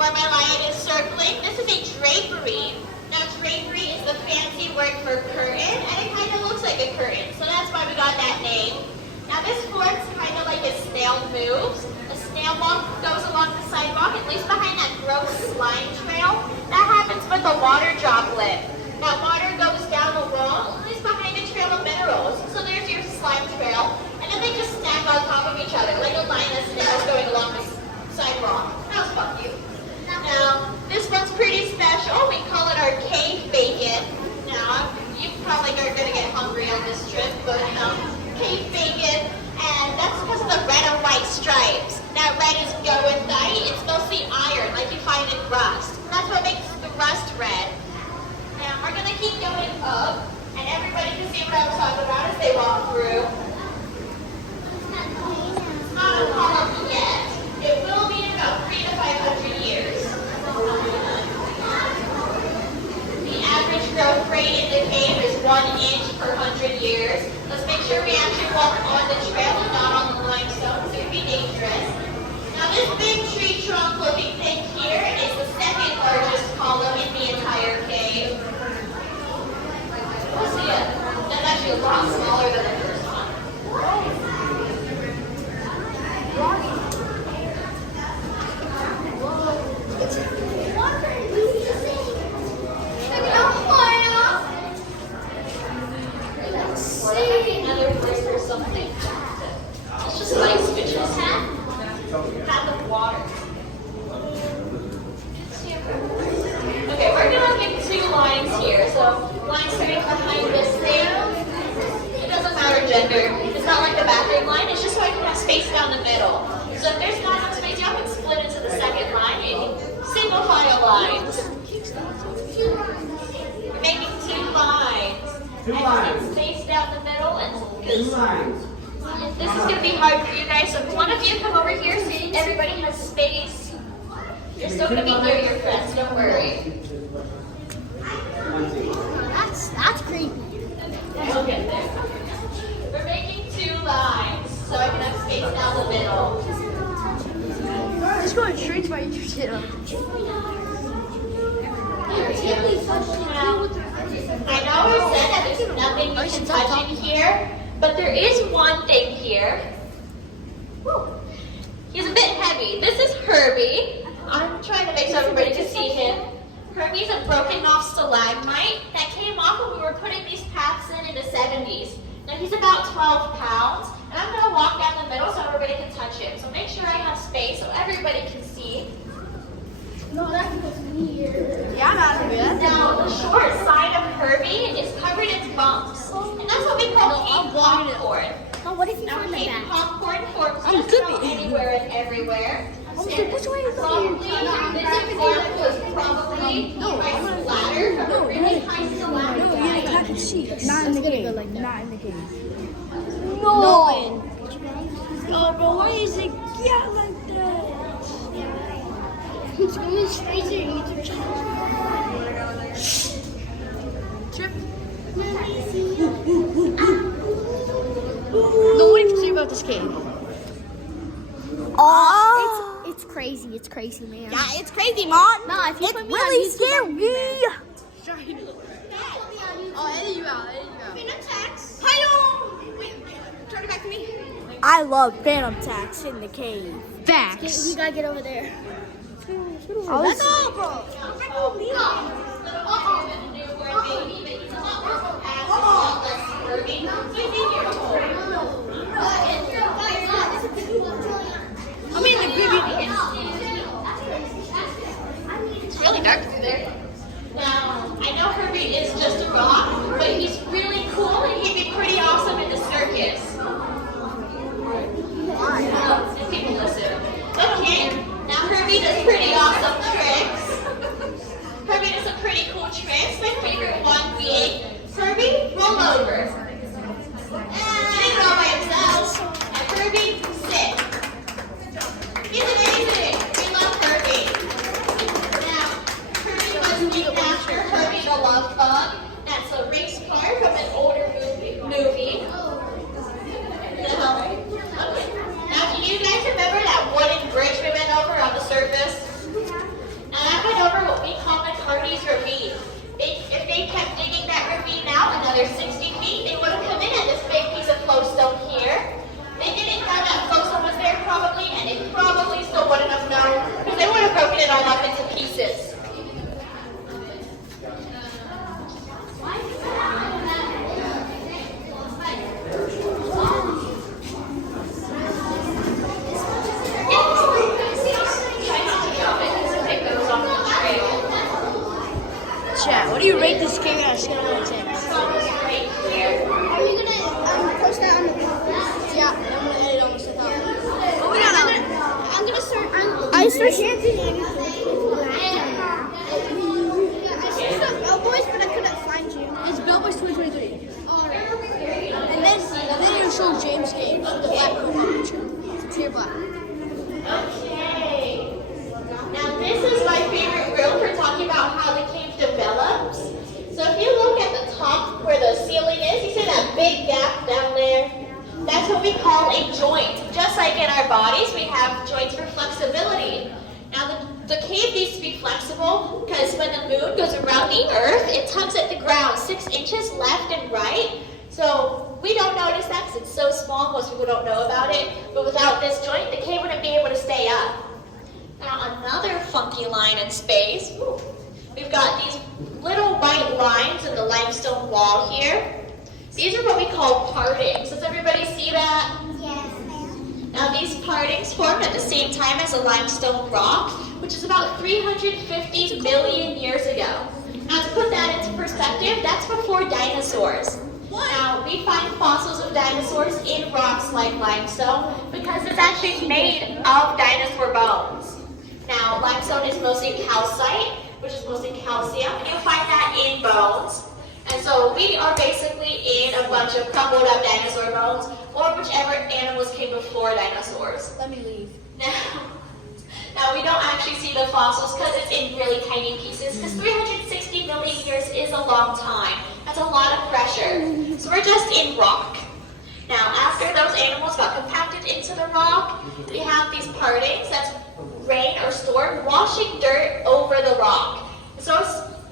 where my lion is circling. This is a drapery. Now drapery is the fancy word for curtain, and it kind of looks like a curtain, so that's why we got that name. Now this horse kind of like a snail moves. A snail walk goes along the sidewalk, it leaves behind that gross slime trail. That happens with a water droplet. Now water goes down the wall, leaves behind a trail of minerals. So there's your slime trail, and then they just stack on top of each other, like a line of snails going along the sidewalk. That was fun, cute. Now, this one's pretty special. We call it our cave bacon. Now, you probably are going to get hungry on this trip, but cave bacon, and that's because of the red and white stripes. Now, red is goethite. It's mostly iron, like you find in rust. That's what makes the rust red. Now, we're going to keep going up, and everybody can see what I was talking about as they walk through. It's not a column yet. It will be in about 300 to 500 years. The average growth rate in the cave is 1 inch per 100 years. Let's make sure we actually walk on the trail and not on the limestone, so it could be dangerous. Now this big tree trunk looking thing here is the second largest column in the entire cave. We'll see it. That's actually a lot smaller than the first one. Another place or something. It's just nice fishes have of water. Okay, we're gonna get 2 lines here. So line starting behind this thing. It doesn't matter gender. It's not like the bathroom line. It's just so I can have space down the middle. So if there's not enough space, you can split into the second line and single file lines. We're making 2 lines. 2 lines. Space down the middle, and 2 lines. this is going to be hard for you guys. So if one of you come over here so everybody has space. You're still going to be near your friends, don't worry. That's creepy. We'll get there. We're making 2 lines so I can have space down the middle. Just going straight to my YouTube. I know we said that there's nothing you can touch in here, but there is one thing here. Woo. He's a bit heavy. This is Herbie. I'm trying to make so everybody can see him. Herbie's a broken off stalagmite that came off when we were putting these paths in the 70s. Now he's about 12 pounds, and I'm going to walk down the middle so everybody can touch him. So make sure I have space so everybody can see. No, that's weird. Yeah, I'm out of it. Now, the short side of Herbie is covered in bumps, and that's what we call cave popcorn. No, what if you Now, find the cave back? popcorn forms just about anywhere and everywhere. Which way is Probably, this example is probably by splatter from a really high stalactite. Not in the cave. Not in the cave. No. No, but why is it get like that? It's going straight to your YouTube channel. Trip. No, what do you say about this cave? Oh, it's crazy. It's crazy, man. Yeah, it's crazy, Mom. No, if you It's put me really on YouTube, I'll be scary. mad. Oh, edit you out. Phantom tax. Hi, wait, turn it back to me. I love Phantom Tax in the cave. Facts. We gotta get over there. Let's go, bro. I mean, it's really dark through there. Now, I know Herbie is just a rock, but he's really cool and he'd be pretty awesome in the circus. If people listen. Okay, now Herbie does pretty awesome tricks. Herbie does some pretty cool tricks. My favorite one being Herbie, roll over. Sitting all by himself. And Herbie, sit. He's amazing. We love Herbie. Now, Herbie was named after Herbie the Love Bug. That's a race car from an older movie. Now, do you guys remember that wooden bridge we went over on the surface? it all up into pieces. Chat, what do you rate this cake on a scale of 1 to 10? Are you gonna post that on the podcast? Yeah, I'm gonna edit almost a lot. But we don't know. I'm gonna start. I start chanting I searched up Bellboys, but I couldn't find you. It's Billboys 2023. Alright. And then you show James Games, the black picture. So you're black. Okay. Now this is my favorite room for talking about how the cave develops. So if you look at the top where the ceiling is, you see that big gap down there? That's what we call a joint. Just like in our bodies, we have joints for flexibility. Now the cave needs to be flexible because when the moon goes around the earth, it tugs at the ground 6 inches left and right. So we don't notice that because it's so small, most people don't know about it. But without this joint, the cave wouldn't be able to stay up. Now another funky line in space. We've got these little white lines in the limestone wall here. These are what we call partings. Does everybody see that? Yes, ma'am. Now these partings formed at the same time as a limestone rock, which is about 350 million years ago. Now to put that into perspective, that's before dinosaurs. Now we find fossils of dinosaurs in rocks like limestone because it's actually made of dinosaur bones. Now limestone is mostly calcite, which is mostly calcium, and you'll find that in bones. And so we are basically in a bunch of crumbled up dinosaur bones, or whichever animals came before dinosaurs. Let me leave. Now we don't actually see the fossils because it's in really tiny pieces, because 360 million years is a long time. That's a lot of pressure. So we're just in rock. Now after those animals got compacted into the rock, we have these partings, that's rain or storm, washing dirt over the rock. So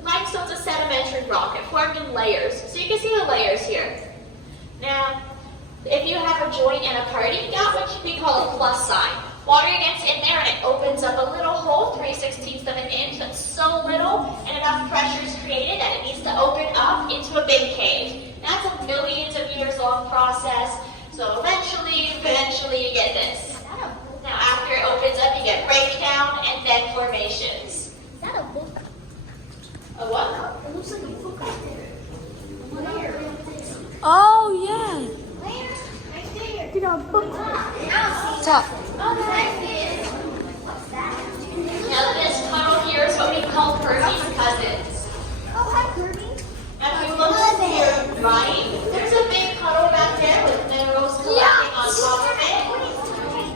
limestone's a sedimentary rock. It formed in layers. So you can see the layers here. Now, if you have a joint and a parting, you got what we call a plus sign. Water gets in there and it opens up a little hole, 3/16 of an inch. That's so little, and enough pressure is created that it needs to open up into a big cave. That's a millions of years long process. So eventually you get this. Now after it opens up, you get breakdown and then formations. Is that a book? A what? It looks like a book right there. Oh, yeah. Where? Right there. You got a book. Top. Top. Oh, right there. What's that? Now this tunnel here is what we call Percy's cousins. Oh, hi, Kirby. If you look to your right, there's a big puddle back there with minerals collecting on top of it.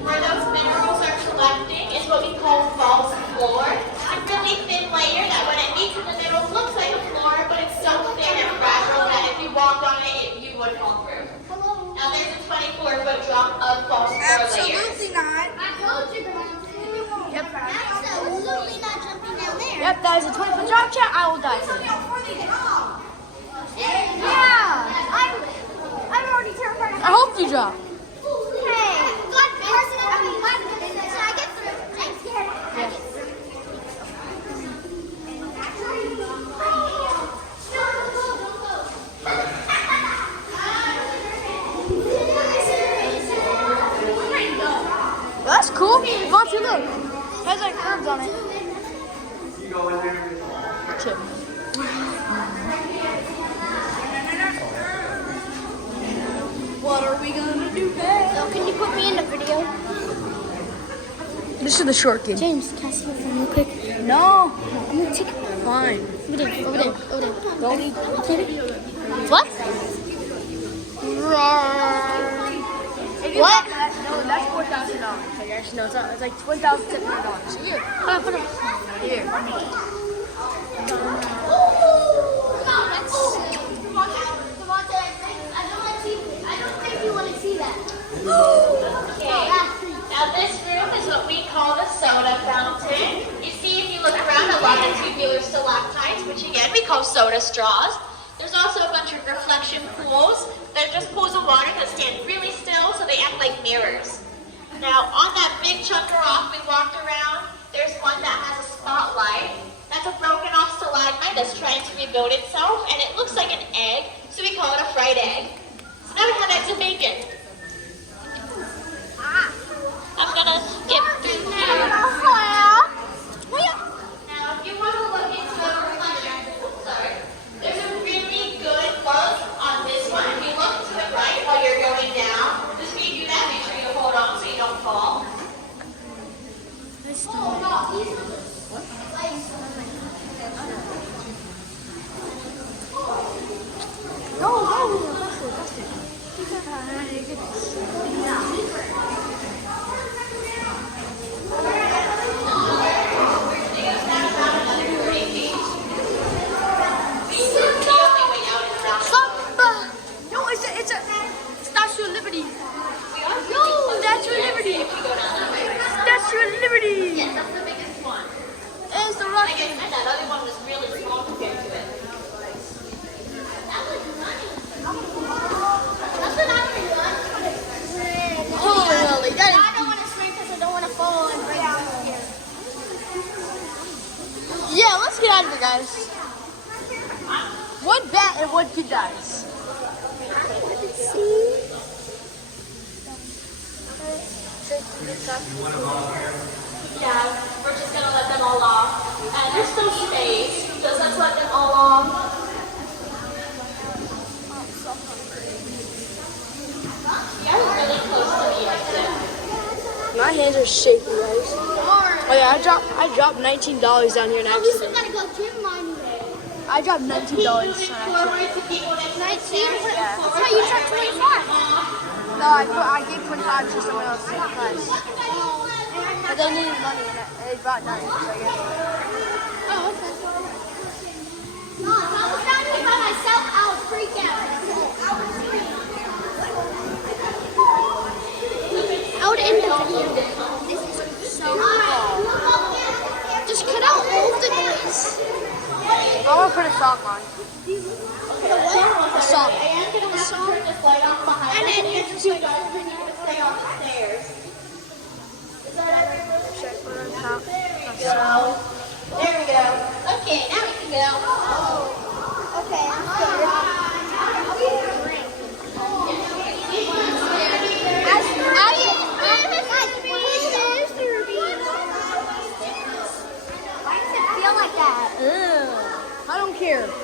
Where those minerals are collecting is what we call false floor. A really thin layer that when it meets in the middle looks like a floor, but it's so thin and fragile that if you walked on it, you would fall through. Hello. Now there's a 24-foot drop of false floor layers. Not. I told you that. Yep. Absolutely not jumping down there. Yep, that is a 20-foot drop, chat. I will die for it. Yeah. I'm already terrified. I hope you drop. Hey. God, I mean, so I get through. I'm scared. I get through. That's cool. Monty, look. It has like curves on it. You go in there. Chip. What are we gonna do next? So can you put me in the video? This is the short game. James, can I see your phone real quick? No. I'm gonna take it. Fine. Over there, over there, over there. Go. Take it. What? What? No, that's $4,000. Okay, actually, no, it's like $1,700. Here. Put it. Here. I don't think you want to see that. Okay. Now this room is what we call the soda fountain. You see, if you look around, a lot of tubular stalactites, which again we call soda straws. There's also a bunch of reflection pools. They're just pools of water that stand really still, so they act like mirrors. Now, on that big chunk of rock we walked around, There's one that has a spotlight. That's a broken off stalagmite that's trying to rebuild itself, and it looks like an egg, so we call it a fried egg. So now we have eggs and bacon. I'm gonna get through here. Now, if you want to look into a reflection, sorry, there's a really good buzz on this one. If you look to the right while you're going down, just when you do that, make sure you hold on so you don't fall. No, it's a Statue of Liberty. Statue of Liberty. Statue of Liberty. Yes, that's the biggest one. It's the Like rocket. I said, that other one was really small compared to it. That was nice. That's what I would want. Holy, that I don't want to swim because I don't want to fall and break out here. is. Yeah, let's get out of here, guys. One bat and one kid dies. Yeah, we're just gonna let them all off. And there's still space, so let's let them all off. Yeah, we're really close to the exit. My hands are shaking, guys. Oh yeah, I dropped $19 down here in We still accident. gotta go gym line. I dropped $19 on accident. Forward to people next to the 19? stairs. I thought you dropped 25. No, I gave 25 to someone else at the price. But they needed money and they brought none, so I guess. Oh, okay. No, if I was down here by myself, I would freak out. I would end the video. This is so cool. Just cut out all of the noise. I want to put a song on. A song. And I'm gonna have to turn this light off behind And us. then And you you guys are gonna stay on the stairs. Is that everyone? Should I put on top? Go. There we go. Okay, now we can go. Okay, I'm Why does it feel like that? Ugh, I don't care. If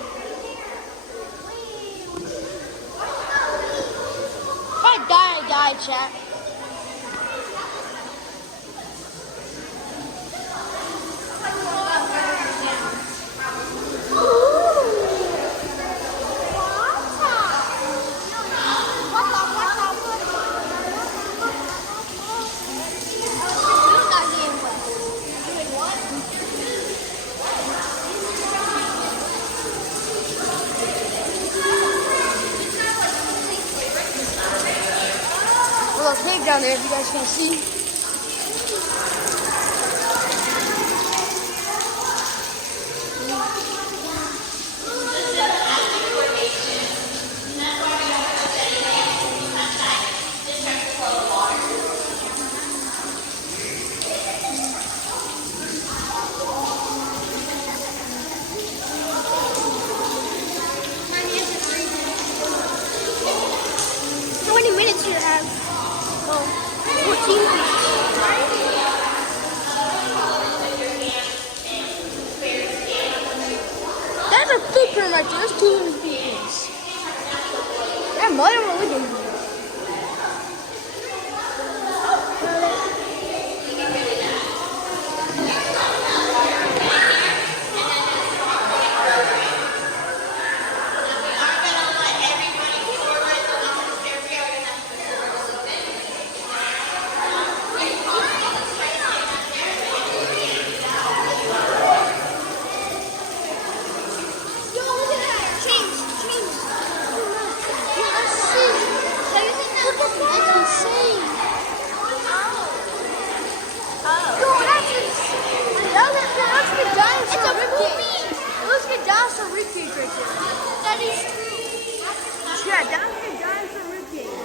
I die, I die, chat. A little cave down there if you guys can see. How many minutes do you have? Oh, 14 That's a footprint right there. There's 200 footprints. That mother what we doing? Yo, look at that. Change. Let's see. Look at that. That's insane. Yo, that's insane. That's the dinosaur It's a ribcage. movie. Let's get dinosaur ribcage right there. That is true. Yeah, that's the dinosaur ribcage.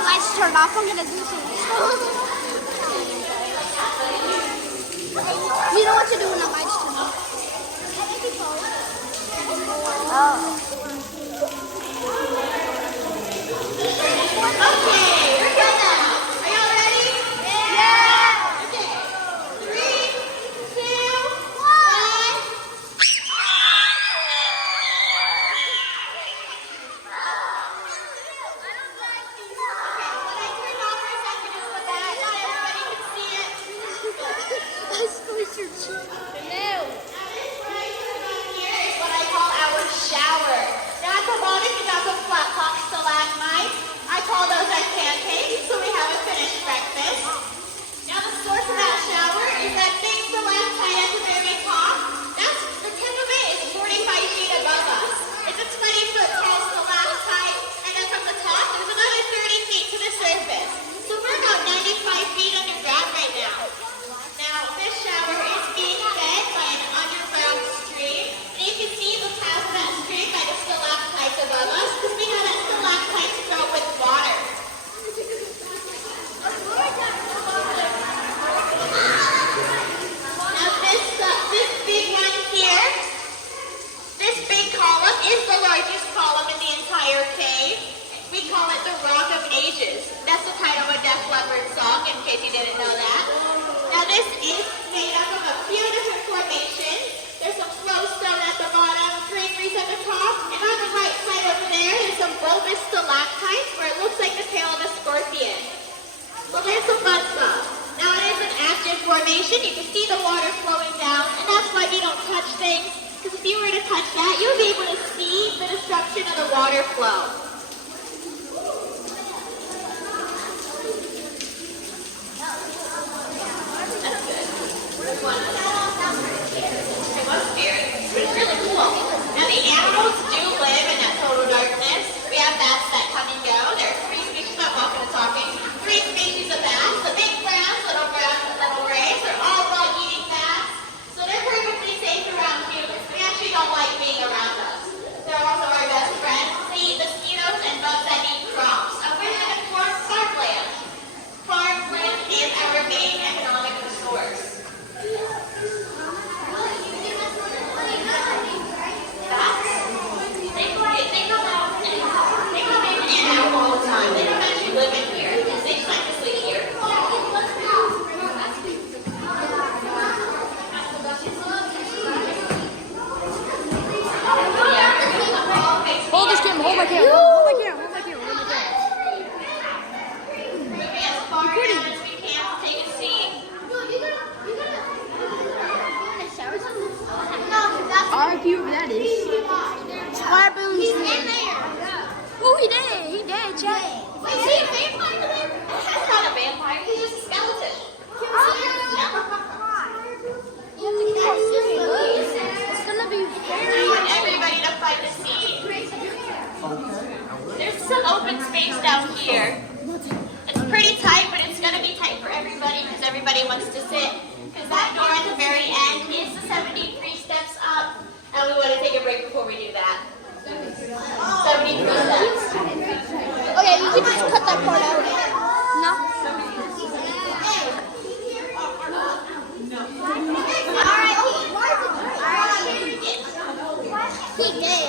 the lights turned off, I'm gonna do things. You know what to do when the lights turn off. Okay, we're good now. Are y'all ready? Yeah! Okay. 3, 2, 1. Shower. Now at the bottom you got the flat top stalagmites. I call those our pancakes, so we have a finished breakfast. Now the source of that shower is that big stalactite at the very top. That's the tip of it is 45 feet above us. It's a 20-foot tall stalactite, and then from the top there's another 30 feet to the surface. So we're about 95 feet underground right now. Now this shower is being fed by an underground stream. And you can see the path of that stream by the stalactites above us, because we know that stalactites grow with water. Now this big one here, this big column is the largest column in the entire cave. We call it the Rock of Ages. That's the title of a Def Leppard song, in case you didn't know that. Now this is made up of a few different formations. There's some flowstone at the bottom, draperies at the top, and on the right side over there is some bulbous stalactites where it looks like the tail of a scorpion. So there's some fun stuff. Now it is an active formation. You can see the water flowing down, and that's why we don't touch things, because if you were to touch that, you'll be able to see the disruption of the water flow. It's really cool. Now the animals do live in that total darkness. We have bats that come and go. There are 3 species of walking and talking. 3 species of bats. The big browns, little grays. They're all bug-eating bats. So they're perfectly safe around humans. We actually don't like being around us. They're also our best friends. They eat mosquitoes and bugs that eat crops. And we're in farmland. Farmland is our main economic resource. They don't actually live in here. They just like to sleep here. Hold this camera, hold my camera, hold my camera, hold my camera, hold my camera. Moving as far down as we can to take a seat. How cute that is. Square Boone's Oh, he did, Jack. Wait, is he a vampire there? He's not a vampire, he's just a skeleton. It's gonna be I want everybody to find a seat. There's some open space down here. It's pretty tight, but it's going to be tight for everybody because everybody wants to sit. Because that door at the very end is the 73 steps up. And we want to take a break before we do that. 73 steps. Okay, you can just cut that part out. No. Okay.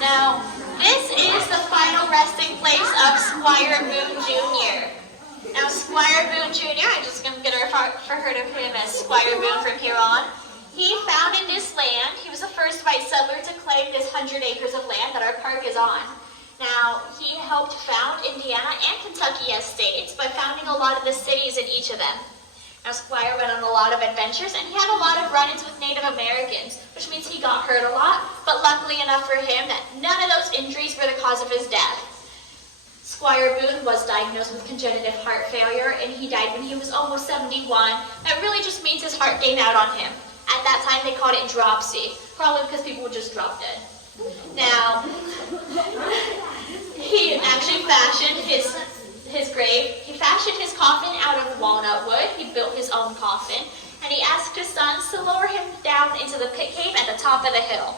Now, this is the final resting place of Squire Boone Jr. Now, Squire Boone Jr., I'm just going to refer to him as Squire Boone from here on. He founded this land. He was the first white settler to claim this 100 acres of land that our park is on. Now, he helped found Indiana and Kentucky as states by founding a lot of the cities in each of them. Now, Squire went on a lot of adventures, and he had a lot of run-ins with Native Americans, which means he got hurt a lot, but luckily enough for him that none of those injuries were the cause of his death. Squire Boone was diagnosed with congenital heart failure, and he died when he was almost 71. That really just means his heart gave out on him. At that time, they called it dropsy, probably because people would just drop dead. Now, he actually fashioned his grave. He fashioned his coffin out of walnut wood. He built his own coffin, and he asked his sons to lower him down into the pit cave at the top of the hill.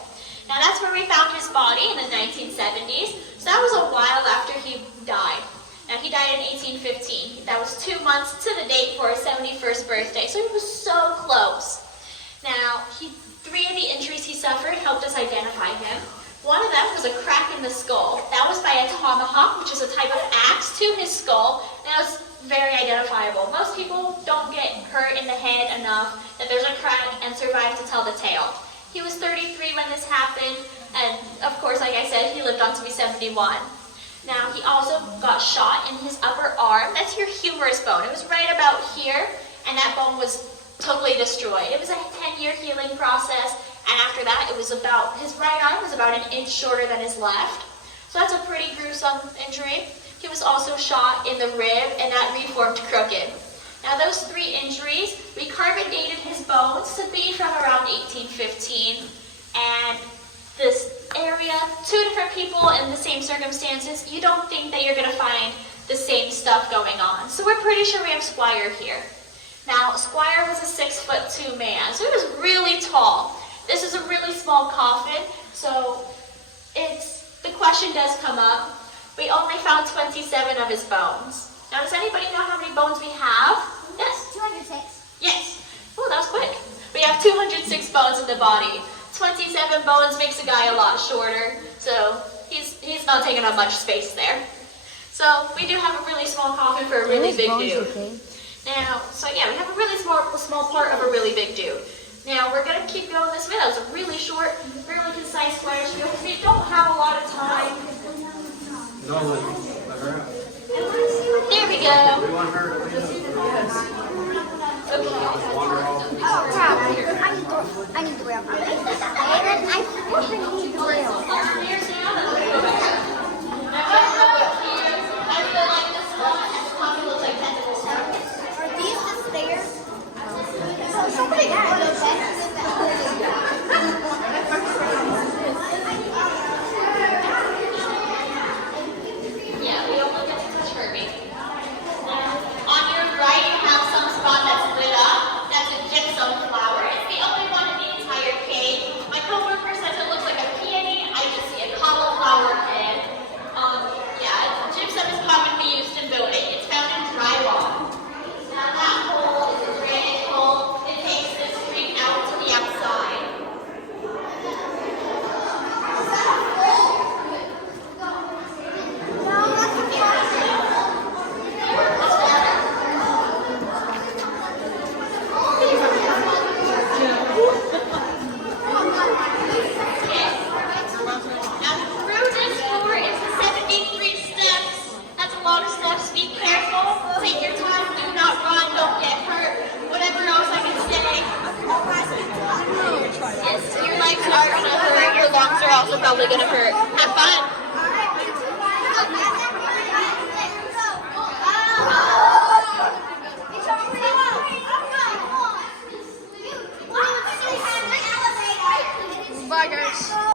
Now, that's where we found his body in the 1970s, so that was a while after he died. Now, he died in 1815. That was 2 months to the date for his 71st birthday, so he was so close. Now, 3 of the injuries he suffered helped us identify him. One of them was a crack in the skull. That was by a tomahawk, which is a type of axe to his skull, and that was very identifiable. Most people don't get hurt in the head enough that there's a crack and survive to tell the tale. He was 33 when this happened, and of course, like I said, he lived on to be 71. Now, he also got shot in his upper arm. That's your humerus bone. It was right about here, and that bone was totally destroyed. It was a 10-year healing process, and after that, his right arm was about 1 inch shorter than his left. So that's a pretty gruesome injury. He was also shot in the rib, and that reformed crooked. Now, those 3 injuries, we carbon dated his bones to be from around 1815, and this area, 2 different people in the same circumstances, you don't think that you're going to find the same stuff going on. So we're pretty sure we have Squire here. Now, Squire was a 6'2" man, so he was really tall. This is a really small coffin, so the question does come up. We only found 27 of his bones. Now, does anybody know how many bones we have? Yes? 206. Yes. Oh, that was quick. We have 206 bones in the body. 27 bones makes a guy a lot shorter, so he's not taking up much space there. So we do have a really small coffin for a really big dude. Now, so yeah, we have a really small part of a really big dude. Now, we're going to keep going this way. That was a really short, really concise Squire spiel because we don't have a lot of time. Nolan, let her out. There we go. We want her to leave. Okay. Wander off. Oh, crap. I need to wear my And I think I need to wear I feel like this coffin looks like tentacles. Are these the stairs? So somebody got those Yeah, we only get to touch Herbie. On your right, you have some spot that's lit up. That's a gypsum flower. It's the only one in the entire cave. My coworker says it looks like a peony. I just see a cauliflower head. Yeah, gypsum is commonly used in building. It's found in drywall. Now that hole is a granite hole. It takes this street out to the outside. Now through this floor is the 73 steps. That's a lot of steps. Be careful. Take your time. Do not run. Don't get hurt. Whatever else I can say. Yes, your legs are going to hurt. Your lungs are also probably going to hurt. Have fun.